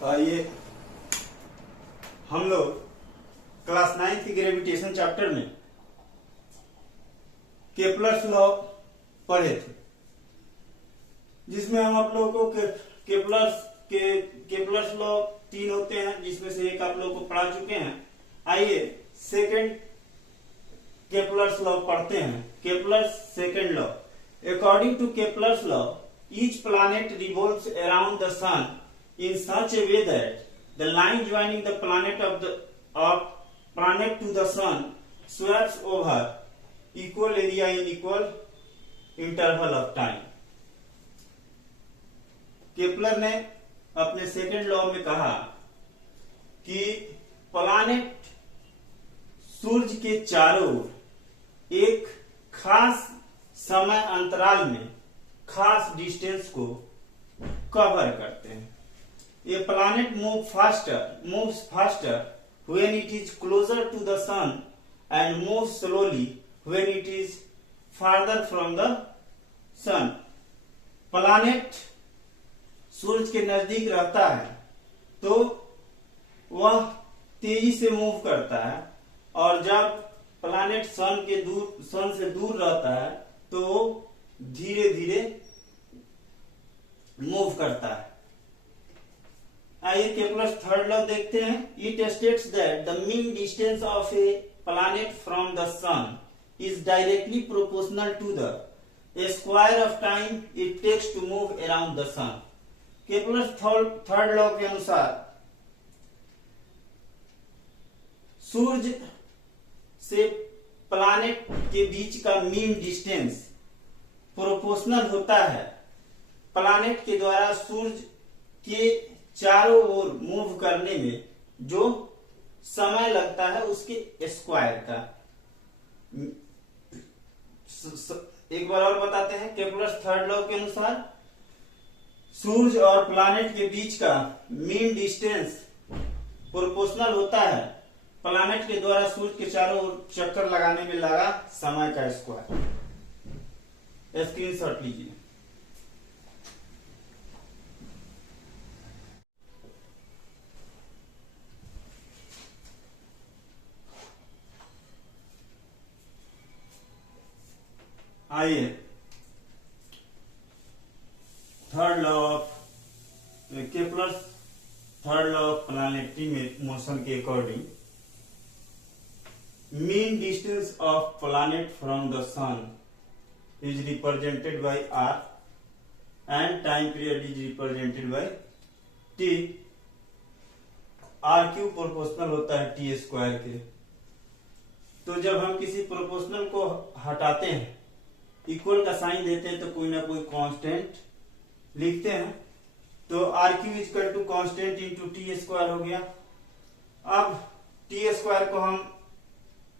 ये हम लोग क्लास 9 की ग्रेविटेशन चैप्टर में केपलर्स लॉ पढ़े थे, जिसमें हम आप लोगों को केपलर्स लॉ 3 होते हैं, जिसमें से एक आप लोगों को पढ़ा चुके हैं। आइए सेकंड केपलर्स लॉ पढ़ते हैं। Kepler's second law. According to Kepler's law, each planet revolves around the sun in such a way that the line joining the planet to the sun sweeps over equal area in equal interval of time. Kepler ने अपने second law में कहा कि planet सूर्य के चारों ओर एक खास समय अंतराल में खास डिस्टेंस को कवर करते हैं। ये planet moves faster when it is closer to the sun and moves slowly when it is farther from the sun. Planet सूरज के नजदीक रहता है तो वह तेजी से मूव करता है, और जब प्लैनेट सन से दूर रहता है तो धीरे धीरे मूव करता है। आइए केपलर्स थर्ड लॉ देखते हैं। It states that the mean distance of a planet from the sun is directly proportional to the square of time it takes to move around the sun. Kepler's third law के अनुसार सूर्य से planet के बीच का mean distance proportional होता है planet के द्वारा सूर्य के चारों ओर मूव करने में जो समय लगता है उसके स्क्वायर का। एक बार और बताते हैं। केपलर्स थर्ड लॉ के अनुसार सूर्य और प्लैनेट के बीच का मीन डिस्टेंस प्रोपोर्शनल होता है प्लैनेट के द्वारा सूर्य के चारों ओर चक्कर लगाने में लगा समय का स्क्वायर। स्क्रीनशॉट लीजिए। आइए third law of Kepler's third law of planetary motion के according mean distance of planet from the sun is represented by r and time period is represented by t। r cube proportional होता है t square के। तो जब हम किसी proportional को हटाते हैं, इक्वल का साइन देते हैं, तो कोई ना कोई कांस्टेंट लिखते हैं। तो r cube equal to constant into t square हो गया। अब t स्क्वायर को हम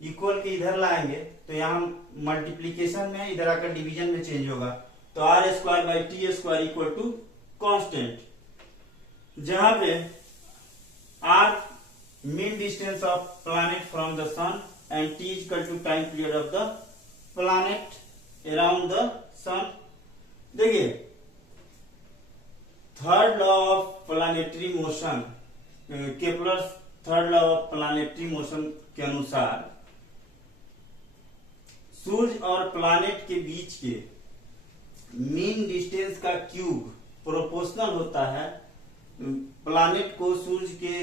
इक्वल के इधर लाएंगे तो यहाँ मल्टीप्लीकेशन में, इधर आकर डिवीजन में चेंज होगा। तो R square by T square equal to constant, जहां पे R mean distance of planet from the sun and T equal to time period of the planet around the sun. देखिए third law of planetary motion, Kepler's third law of planetary motion के अनुसार सूर्य और planet के बीच के mean distance का cube proportional होता है प्लैनेट को सूर्य के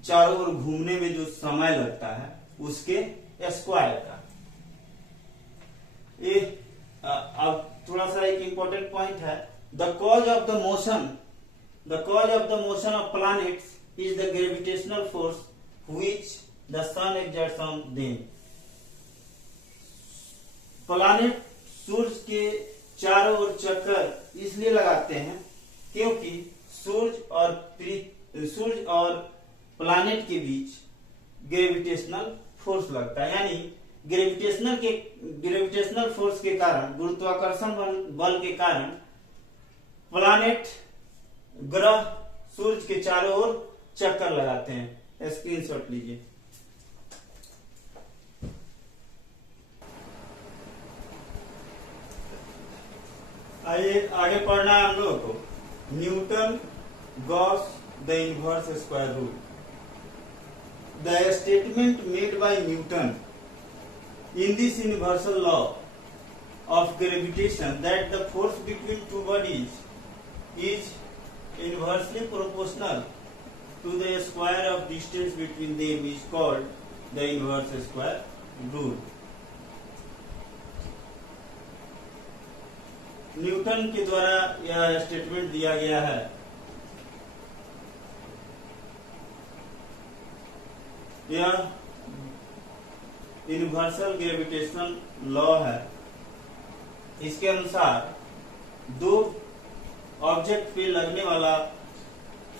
चारों ओर घूमने में जो समय लगता है उसके स्क्वायर का। ये अब थोड़ा सा एक इंपॉर्टेंट पॉइंट है। The cause of the motion of planets is the gravitational force which the sun exerts on them. Planet सूर्य के चारों ओर चक्कर इसलिए लगाते हैं क्योंकि सूर्य और प्लैनेट के बीच ग्रेविटेशनल फोर्स लगता है। यानी ग्रेविटेशनल फोर्स के कारण, गुरुत्वाकर्षण बल के कारण प्लैनेट ग्रह सूर्य के चारों ओर चक्कर लगाते हैं। स्क्रीनशॉट लीजिए। आइए आगे पढ़ना है हम लोगों को Newton Gauss the inverse square rule. The statement made by Newton in this universal law of gravitation that the force between two bodies is inversely proportional to the square of distance between them is called the inverse square rule. Newton के द्वारा यह statement दिया गया है। यह universal gravitational law है। इसके अनुसार दो ऑब्जेक्ट पे लगने वाला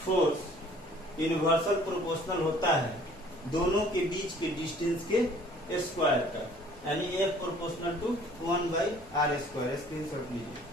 फोर्स यूनिवर्सल प्रोपोर्शनल होता है दोनों के बीच के डिस्टेंस के स्क्वायर का, यानी F proportional to 1/r²। Screenshot लीजिए।